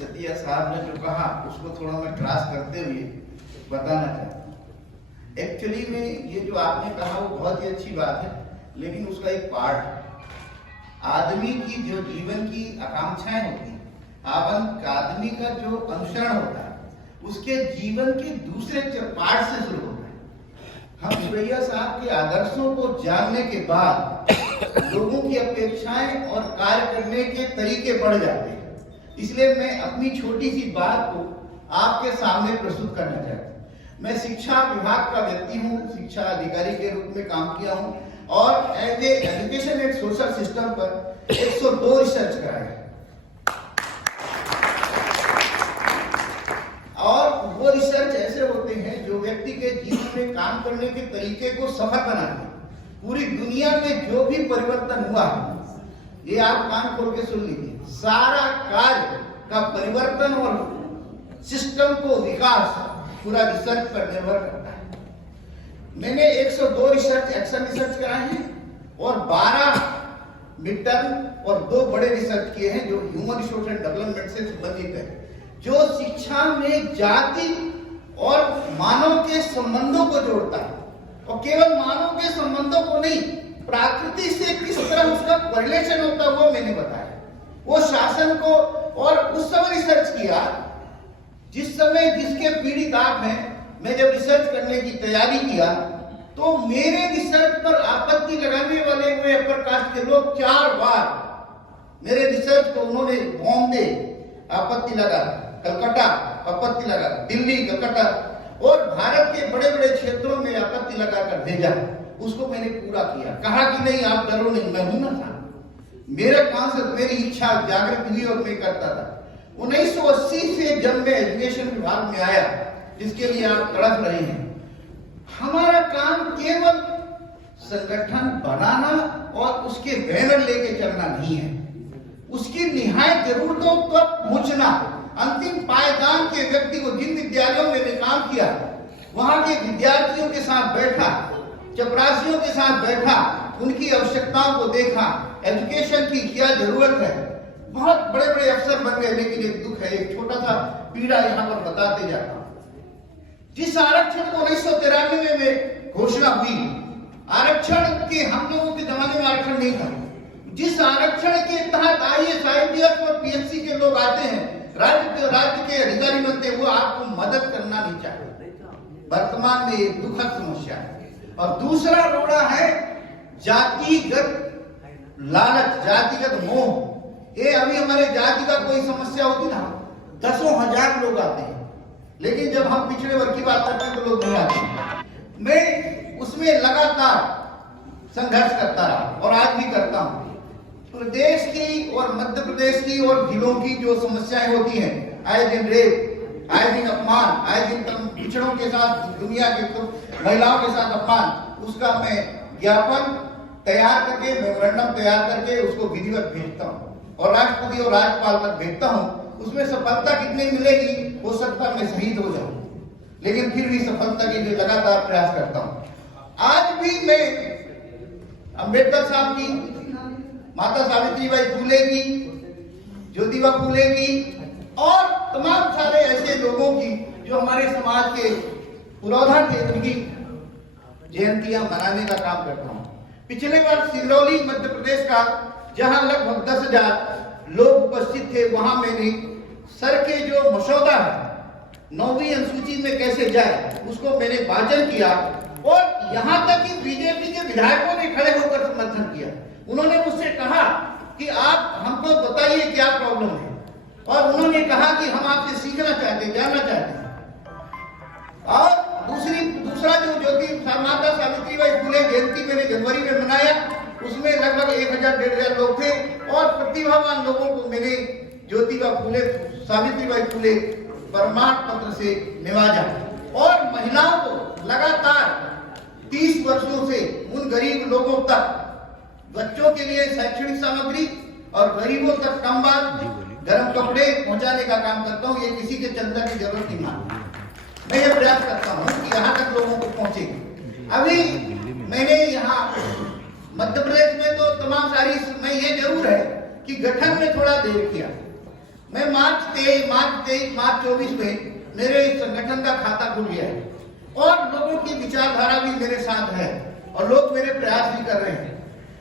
सतिया साहब ने जो कहा उसको थोड़ा मैं क्रॉस करते हुए बताना चाहता हूँ। एक्चुअली में ये जो आपने कहा वो बहुत ही अच्छी बात है, लेकिन उसका एक पार्ट आदमी की जो जीवन की आकांक्षाएं होती हैं, आदमी का जो अनुसरण होता है, उसके जीवन के दूसरे पार्ट से शुरू होता है। हम सुरैया साहब के आदर्शों को जानने के बाद लोगों की अपेक्षाएं और कार्य करने के तरीके बढ़ जाते हैं। इसलिए मैं अपनी छोटी सी बात को आपके सामने प्रस्तुत करना चाहता हूँ। मैं शिक्षा विभाग का व्यक्ति हूँ, शिक्षा अधिकारी के रूप में काम किया हूँ और as a education and social system पर 102 रिसर्च कराए हैं। और वो रिसर्च ऐसे होते हैं जो व्यक्ति के जीवन में काम करने के तरीके को सफल बनाते हैं। पूरी दुनिया में जो भी परिवर्तन हुआ, ये आप कान खोल के सुन लीजिए, सारा कार्य का परिवर्तन और सिस्टम को विकास पूरा रिसर्च पर निर्भर करता है। मैंने 102 रिसर्च एक्शन रिसर्च कराए हैं और 12 मिड टर्म और 2 बड़े रिसर्च किए हैं जो ह्यूमन रिसोर्स एंड डेवलपमेंट से संबंधित है, जो शिक्षा में जाति और मानव के संबंधों को जोड़ता है। और केवल मानव के संबंधों को नहीं, प्रकृति से किस तरह उसका रिलेशन होता है वो मैंने बताया। वो शासन को, और उस समय रिसर्च किया जिस समय जिसके पीड़ित आप हैं। मैं जब रिसर्च करने की तैयारी किया तो मेरे रिसर्च पर आपत्ति लगाने वाले हुए अपर कास्ट के लोग 4 बार मेरे रिसर्च को उन्होंने बॉम्बे आपत्ति लगा, कलकत्ता आपत्ति लगा, दिल्ली, कलकत्ता और भारत के बड़े बड़े क्षेत्रों में आपत्ति लगाकर भेजा। उसको मैंने पूरा किया, कहा कि नहीं आप डरो नहीं, मैं हूं ना था। मेरे काम से मेरी इच्छा जागृत हुई और मैं करता था। 1980 से जब मैं एजुकेशन विभाग में आया, जिसके लिए आप तड़प रहे हैं, हमारा काम केवल संगठन बनाना और उसके बैनर लेके चलना नहीं है, उसकी निहायत जरूरतों तक पहुंचना, अंतिम पायदान के व्यक्ति को जिन विद्यालयों में मैंने काम किया वहां के विद्यार्थियों के साथ बैठा, चपरासियों के साथ बैठा, उनकी आवश्यकताओं को देखा, एजुकेशन की क्या जरूरत है। बहुत बड़े बड़े अफसर बन गए, लेकिन एक दुख है, एक छोटा सा पीड़ा यहाँ पर बताते जाता हूँ। जिस आरक्षण को 1993 में घोषणा हुई, आरक्षण के हम लोगों के जमाने में आरक्षण नहीं था। जिस आरक्षण के तहत IAS, IPS और PSC के लोग आते हैं, राज्य के अधिकारी बनते हैं, वो आपको मदद करना नहीं चाहते। वर्तमान में एक दुखद समस्या है। और दूसरा रोड़ा है जातिगत लालच, जातिगत मोह। ये अभी हमारे जाति का कोई समस्या होती ना, 10,000 लोग आते हैं, लेकिन जब हम पिछड़े वर्ग की बात करते हैं तो लोग नहीं आते। मैं उसमें लगातार संघर्ष करता रहा और आज भी करता हूं। प्रदेश की और मध्य प्रदेश की और जिलों की जो समस्याएं होती हैं, आए दिन रेप, आए दिन अपमान, आए दिन पिछड़ों के साथ, दुनिया के महिलाओं के साथ अपमान, उसका मैं ज्ञापन तैयार करके, मेमोरेंडम तैयार करके उसको विधिवत भेजता हूँ और राष्ट्रपति और राज्यपाल तक भेजता हूँ। उसमें सफलता कितनी मिलेगी, हो सकता है मैं शहीद हो जाऊं, लेकिन फिर भी सफलता के लिए लगातार प्रयास करता हूँ। आज भी मैं अंबेडकर साहब की, माता सावित्रीबाई फुले की, ज्योतिबा फुले की और तमाम सारे ऐसे लोगों की जो हमारे समाज के पुरोधा थे, उनकी जयंतियां मनाने का काम करता हूं। पिछले वर्ष सिंगरौली मध्य प्रदेश का, जहां लगभग 10,000 लोग उपस्थित थे, वहां मैंने सर के जो मसौदा है 9वीं अनुसूची में कैसे जाए, उसको मैंने वाचन किया और यहां तक कि बीजेपी के विधायकों ने खड़े होकर समर्थन किया। उन्होंने मुझसे कहा कि आप हमको बताइए क्या प्रॉब्लम है, और उन्होंने कहा कि हम आपसे सीखना चाहते हैं, जानना चाहते हैं। और दूसरा जो माता सावित्रीबाई फुले जयंती मैंने जनवरी में मनाया, उसमें लगभग 1,000-1,500 लोग थे और प्रतिभावान लोगों को मैंने ज्योतिबा फुले, सावित्रीबाई फुले प्रमाण पत्र से निवाजा। और महिलाओं को लगातार 30 वर्षों से उन गरीब लोगों तक बच्चों के लिए शैक्षणिक सामग्री और गरीबों तक कंबल, गर्म कपड़े पहुंचाने का काम करता हूं। ये किसी के चंदा की जरूरत नहीं मानता, मैं ये प्रयास करता हूं कि यहाँ तक लोगों को पहुंचे। अभी मैंने यहाँ मध्य प्रदेश में तो तमाम सारी, मैं ये जरूर है कि गठन में थोड़ा देर किया। मैं मार्च 24 में मेरे इस संगठन का खाता खुल गया है और लोगों की विचारधारा भी मेरे साथ है और लोग मेरे प्रयास भी कर रहे हैं।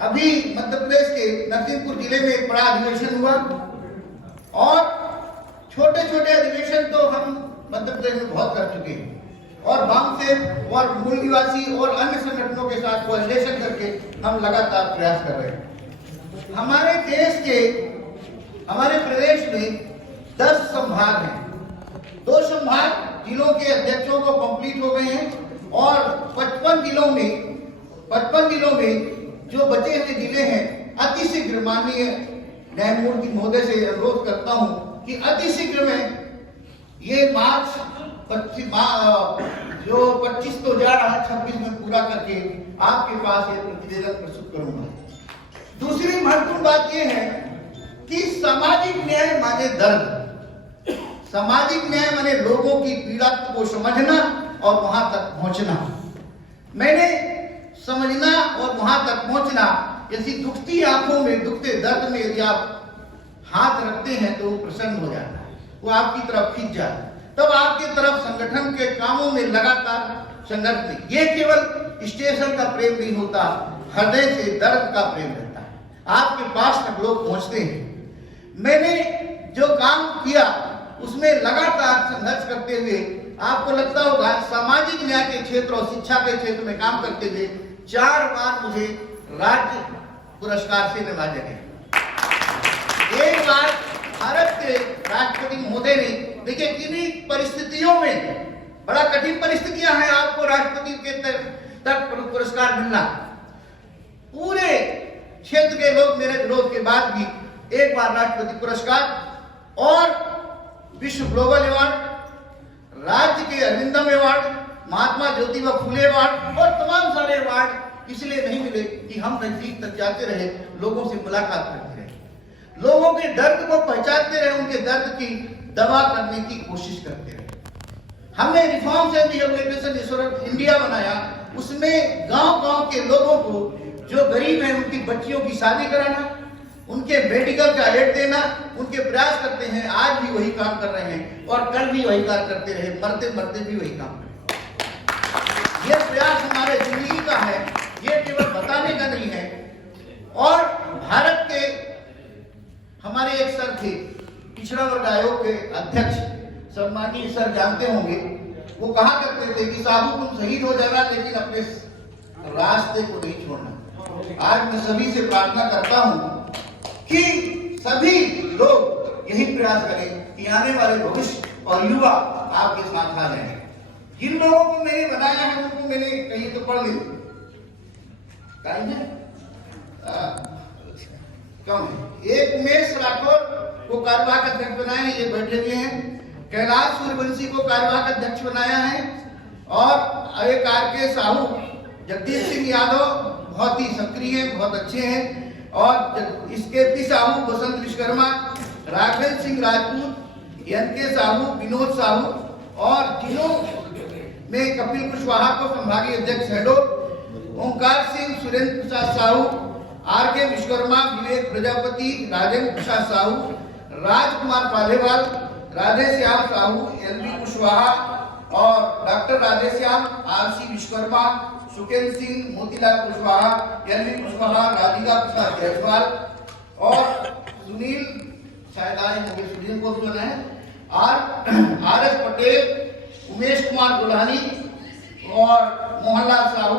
अभी मध्य प्रदेश के नरसिंहपुर जिले में एक बड़ा अधिवेशन हुआ और छोटे छोटे अधिवेशन तो हम मध्य प्रदेश में बहुत कर चुके हैं और वामसेव और मूल निवासी और अन्य संगठनों के साथ कोऑर्डिनेशन करके हम लगातार प्रयास कर रहे हैं। हमारे देश के हमारे प्रदेश में 10 संभाग हैं। 2 संभाग जिलों के अध्यक्षों को कंप्लीट हो गए हैं और 55 जिलों में जो बचे हुए जिले हैं अति शीघ्र माननीय न्यायमूर्ति महोदय से अनुरोध करता हूं कि अति शीघ्र में ये मार्च 25 तो जा रहा है, 26 में पूरा करके आपके पास ये प्रतिवेदन प्रस्तुत करूंगा। दूसरी महत्वपूर्ण बात यह है कि सामाजिक न्याय माने दर्द, सामाजिक न्याय माने लोगों की पीड़ा को समझना और वहां तक पहुंचना। मैंने समझना और वहां तक पहुंचना, ऐसी दुखती आंखों में, दुखते दर्द में यदि आप हाथ रखते हैं तो वो प्रसन्न हो जाता है, वो आपकी तरफ खींच जाता है, तब आपकी तरफ संगठन के कामों में लगातार संघर्ष में। ये केवल स्टेशन का प्रेम नहीं होता, हृदय से दर्द का प्रेम रहता है, आपके पास तक लोग पहुंचते हैं। मैंने जो काम किया उसमें लगातार संघर्ष करते हुए आपको लगता होगा सामाजिक न्याय के क्षेत्र और शिक्षा के क्षेत्र में काम करते हुए 4 बार मुझे राज्य पुरस्कार से नवाजा गया। एक बार भारत के राष्ट्रपति महोदय ने, देखिए किन्हीं परिस्थितियों में, बड़ा कठिन परिस्थितियां हैं आपको राष्ट्रपति के तक पुरस्कार मिलना। पूरे क्षेत्र के लोग मेरे विरोध के बाद भी एक बार राष्ट्रपति पुरस्कार और विश्व ग्लोबल अवार्ड, राज्य के अरिंदम अवार्ड, महात्मा ज्योतिबा फुले अवार्ड और तमाम सारे अवार्ड इसलिए नहीं मिले कि हम नजदीक तक जाते रहे, लोगों से मुलाकात करते रहे, लोगों के दर्द को पहचानते रहे, उनके दर्द की दवा करने की कोशिश करते रहे। हमने reforms and rehabilitation insurance India बनाया, उसमें गांव-गांव के लोगों को जो गरीब हैं उनकी बच्चियों की शादी कराना, उनके मेडिकल का एड देना, उनके प्रयास करते हैं। आज भी वही काम कर रहे हैं और कल भी वही काम करते रहे, मरते मरते भी वही काम करें। ये प्रयास हमारे जिंदगी का है, ये केवल बताने का नहीं है। और भारत के हमारे एक सर थे, पिछड़ा वर्ग आयोग के अध्यक्ष, सम्मानीय सर जानते होंगे, वो कहा करते थे कि साहू तुम शहीद हो जाना लेकिन अपने रास्ते को नहीं छोड़ना। आज मैं सभी से प्रार्थना करता हूं कि सभी लोग यही प्रयास करें कि आने वाले भविष्य और युवा आपके साथ आ जाएं। जिन लोगों को मैंने बनाया है उनको मैंने कहीं तो पढ़ ली, टाइम है कम है। एक उमेश राठौर को कार्यवाहक अध्यक्ष बनाया है, ये बैठे हुए हैं। कैलाश सूर्यवंशी को कार्यवाहक अध्यक्ष बनाया है और एक आर.के. साहू, जगदीश सिंह यादव बहुत ही सक्रिय हैं, बहुत अच्छे हैं, और इसके पी साहू, बसंत विश्वकर्मा, राघवेंद्र सिंह राजपूत, एन.के. साहू, विनोद साहू और जिलों में कपिल कुशवाहा को संभागीय अध्यक्ष हेडो, ओंकार सिंह, सुरेंद्र प्रसाद साहू, आर.के. विश्वकर्मा, विवेक प्रजापति, राजेंद्र प्रसाद साहू, राजकुमार पालेवाल, राधेश्याम साहू, एल.बी. कुशवाहा और doctor Radheshyam, R C. Vishwakarma, Sukendra Singh, Motilal Kushwaha, L B. Kushwaha, Radhika Prasad Jaiswal और सुनील, शायद आए होंगे, सुनील को सुना है, आर.एस. पटेल, उमेश कुमार गुलानी और मोहनलाल साहू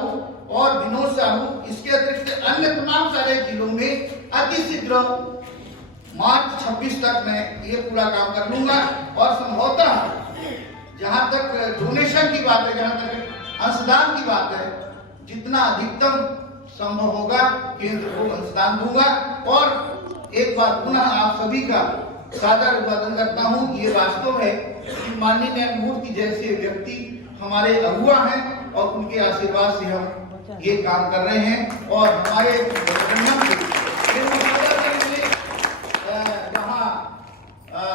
और विनोद साहू। इसके अतिरिक्त अन्य तमाम सारे जिलों में अति शीघ्र मार्च 26 तक मैं ये पूरा काम कर लूंगा और संभवतः जहां तक डोनेशन की बात है, जहां तक अंशदान की बात है, जितना अधिकतम संभव होगा केंद्र को अंशदान दूंगा। और एक बार पुनः आप सभी का सादर अभिवादन करता हूं। ये वास्तव है कि माननीय न्यायमूर्ति जैसे व्यक्ति हमारे अगुआ हैं और उनके आशीर्वाद से हम ये काम कर रहे हैं। और हमारे जहाँ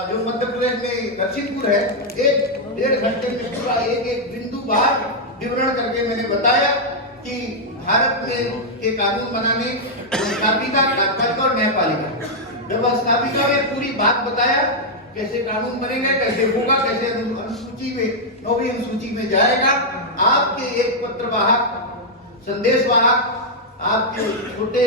जो मध्य प्रदेश में नरसिंहपुर है, 1-1.5 घंटे में पूरा एक बिंदु बार विवरण करके मैंने बताया कि भारत में के कानून बनाने, व्यवस्थापिका, डाकपालिका और न्यायपालिका, व्यवस्थापिका में पूरी बात बताया कैसे कानून बनेंगे, कैसे होगा, कैसे अनुसूची में 9वीं अनुसूची में जाएगा। आपके एक पत्र वाहक, संदेश वाहक, आपके छोटे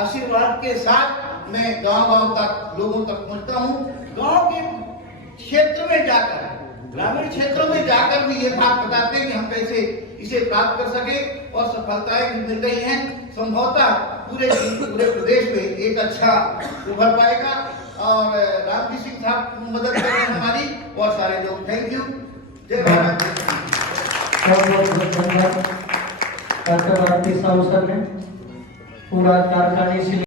आशीर्वाद के साथ मैं गांव-गांव तक लोगों तक पहुंचता हूं। गांव के क्षेत्र में जाकर, ग्रामीण क्षेत्रों में जाकर भी ये बात बताते हैं कि हम कैसे इसे प्राप्त कर सके और सफलताएं मिल रही हैं। संभवतः पूरे प्रदेश में एक अच्छा उभर पाएगा और राम जी सिंह साहब मदद कर रहे हैं हमारी और सारे लोग। Thank you. जय भारत। बहुत धन्यवाद डॉक्टर राकेश साहू सर ने पूरा कार्यकारिणी